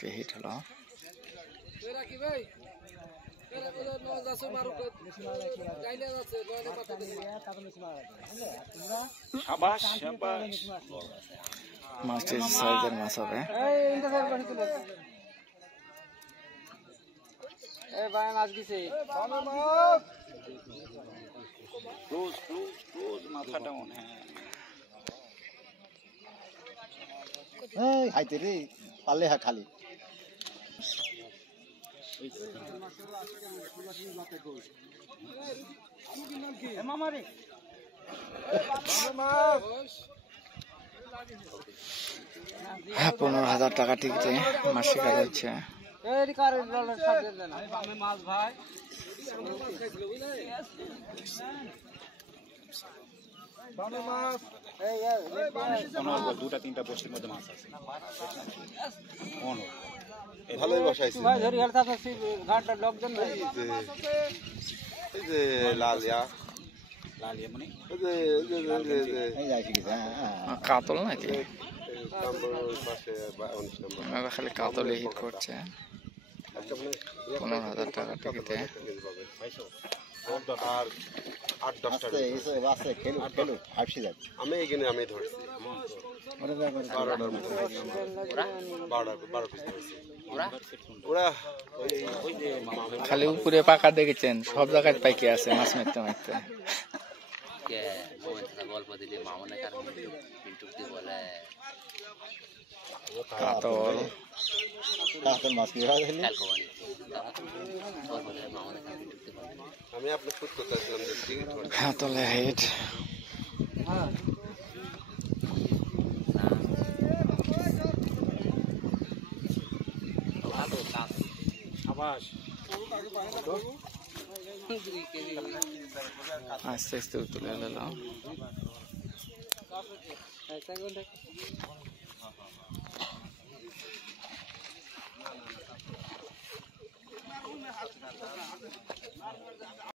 আজকে হিট হলো। মাছটি সাইজের মাছ হবে। মাথাটা মনে হয় হাইতে রে পালে হা খালি হ্যাঁ, 15,000 টাকা টিকিটে মাছ শিকার হচ্ছে। দুটা তিনটা বস্তির মধ্যে মাছ আছে। ভালোই বসাইছি এই যে লালিয়া মানে কাতল নাকি? খালি কাতলে হিট করছে। 15,000 টাকা টিকিটে। আর 8-10টা আমি এখানে আমি ধরছি 12টার মতো 12 পিস ধরছি। ওরা খালি উপরে পাকা দেখেছেন, সব জায়গায় পাইকে আছে মাছ মারতে মারতে। কাতল মাছ কি আমি আপনার ফুট করতে আসলাম কাতলে হিট। আস্তে আস্তে তুলে নিলাম।